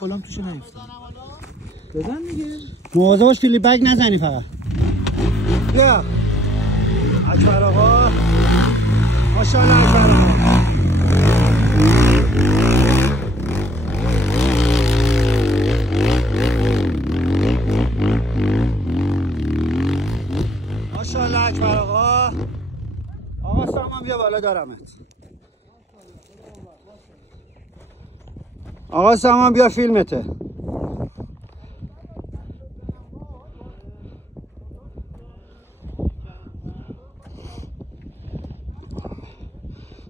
کلام توش نیفتاد. بزن دیگه. مواظب باش فیلی بگ نزنی فقط. بیا. اکبر آقا. ماشاءالله اکبر آقا. ماشاءالله اکبر آقا. آقا سامان بیا بالا دارمت. آقا سامان بیا فیلمته.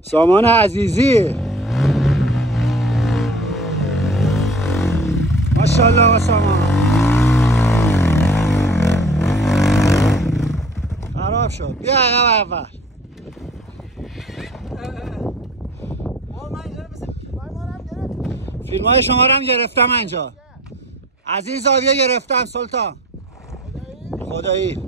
سامان عزیزی. ماشاءالله آقا سامان. خراب شد. بیا عقب اول. فیلم های شما رو هم گرفتم اینجا. از این زاویه گرفتم سلطان. خدایی.